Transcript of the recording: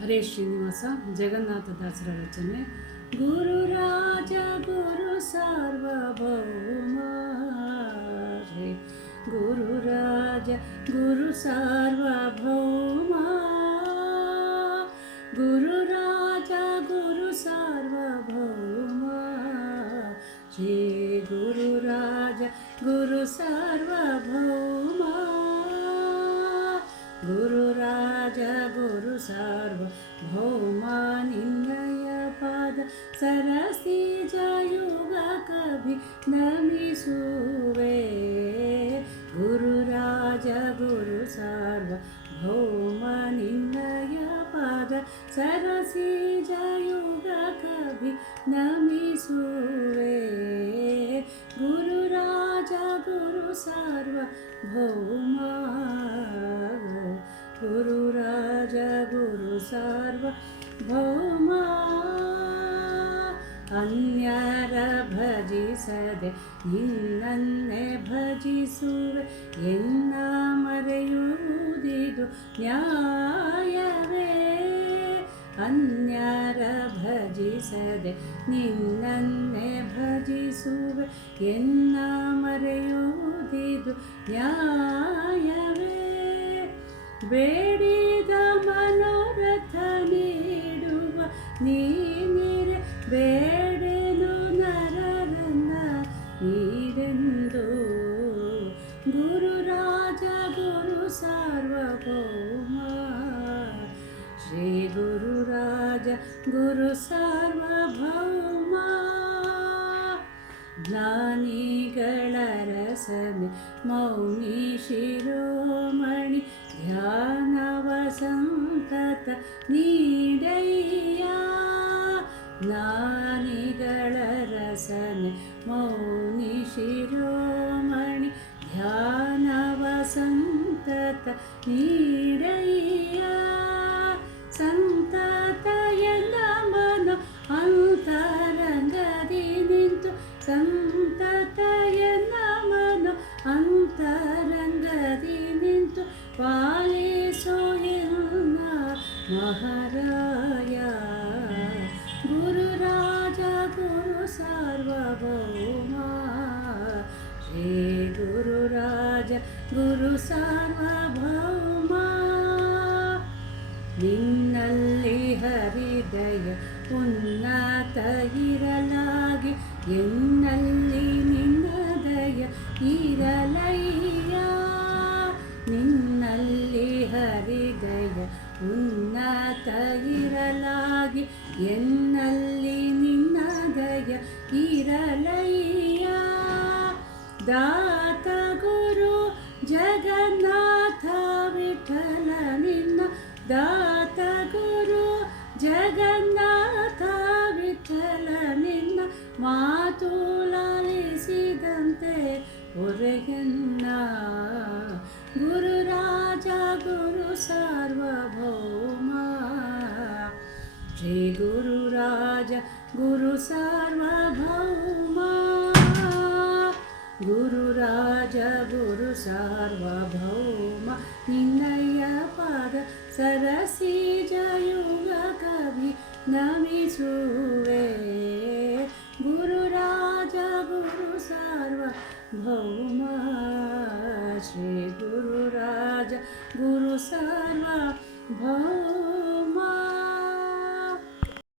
ಹರೇ ಶ್ರೀನಿವಾಸ. ಜಗನ್ನಾಥದಾಸರ ರಚನೆ. ಗುರುರಾಜ ಗುರು ಸಾರ್ವಭೌಮ ಹೇ ಗುರುರಾಜ ಗುರು ಸಾರ್ವಭೌಮ, ಗುರುರಾಜ ಗುರು ಸಾರ್ವಭೌಮ, ಶ್ರೀ ಗುರುರಾಜ ಗುರು ಸಾರ್ವಭೌಮ, ಗುರುರಾಜ ಗುರು ಸಾರ್ವಭೌಮ, ನಿನ್ನಯ ಪಾದ ಸರಸಿಜ ಯುಗ ಕಭಿ ನಮಿಸುವೆ. ಗುರುರಾಜ ಗುರು ಸಾರ್ವಭೌಮ, ನಿನ್ನಯ ಪಾದ ಸರಸಿಜ ಯುಗ ಕಭಿ ನಮಿಸುವೆ. ಗುರುರಾಜ ಗುರು ಸಾರ್ವಭೌಮ, ಗುರುರಾಜ ಗುರು ಸಾರ್ವಭೌಮ, ಅನ್ಯರ ಭಜಿಸದೆ ನಿನ್ನನ್ನೇ ಭಜಿಸುವೆ. ಎನ್ನ ಮರೆಯುವುದಿದು ನ್ಯಾಯವೇ, ಅನ್ಯರ ಭಜಿಸದೆ ನಿನ್ನನ್ನೇ ಭಜಿಸುವೆ. ಎನ್ನ ಮರೆಯುವುದಿದು ನ್ಯಾಯವೇ, ಬೇಡಿದ ಮನೋರಥ ನೀಡುವ ನೀನಿರೆ. ಬೇಡೆನು ನರರನ್ನ ನೀಡೆಂದು. ಗುರುರಾಜ ಗುರು ಸಾರ್ವಭೌಮ, ಶ್ರೀ ಗುರುರಾಜ ಗುರು ಸಾರ್ವಭೌಮ, ಜ್ಞಾನಿಗಳ ರಸನೆ ಮೌನಿ ಶಿರೋಮಣಿ, ಧ್ಯಾನವ ಸಂತತ ನೀಡಯ್ಯ. ಜ್ಞಾನಿಗಳ ರಸನೆ ಮೌನಿ ಶಿರೋಮಣಿ, ಧ್ಯಾನವ ಸಂತತ ನೀಡಯ್ಯ. ಸಂತತ ಎಲ್ಲ ಮನ ಅಂತರಂಗದಿ ನಿಂತು, ಸಂತತ ಎಲ್ಲ ಮನ ಅಂತರಂಗದಿ ನಿಂತು, ಪಾಲಿಸೋ ಎನ್ನ ಮಹಾರಾಯ. ಗುರುರಾಜ ಗುರು ಸಾರ್ವಭೌಮ, ಶ್ರೀ ಗುರುರಾಜ ಗುರು ಸಾರ್ವಭೌಮ, ನಿನ್ನಲ್ಲಿ ಹರಿದಯ ಉನ್ನತ ಇರಲಾಗಿ, ಎನ್ನಲ್ಲಿ ನಿನ್ನ ದಯ ಇರಲಯ್ಯ. ನಿನ್ನಲ್ಲಿ ಹರಿದಯ ಉನ್ನತ ಇರಲಾಗಿ, ಎನ್ನಲ್ಲಿ ನಿನ್ನ ದಯ ಇರಲಯ್ಯ. ದಾತ ಗುರು ಜಗನ್ನಾಥ ವಿಠಲ ನಿನ್ನ, ದಾತ ಗುರು ಜಗನ್ನಾಥ ವಿಠಲ ನಿನ್ನ, ಮಾತು ಲಾಲಿಸಿದಂತೆ ಹೊರಗೆನ್ನ. ಗುರುರಾಜ ಗುರು ಸಾರ್ವಭೌಮ, ಶ್ರೀ ಗುರುರಾಜ ಗುರು ಸಾರ್ವಭೌಮ, ಗುರುರಾಜ ಗುರು ಸಾರ್ವಭೌಮ, ನಿನ್ನಯ ಪಾದ ಸರಸಿಜ ಯುಗ ಕಭಿ ನಮಿಸುವೆ. ಗುರುರಾಜ ಗುರು ಸಾರ್ವಭೌಮ, ಶ್ರೀ ಗುರುರಾಜ ಗುರು ಸಾರ್ವಭೌಮ.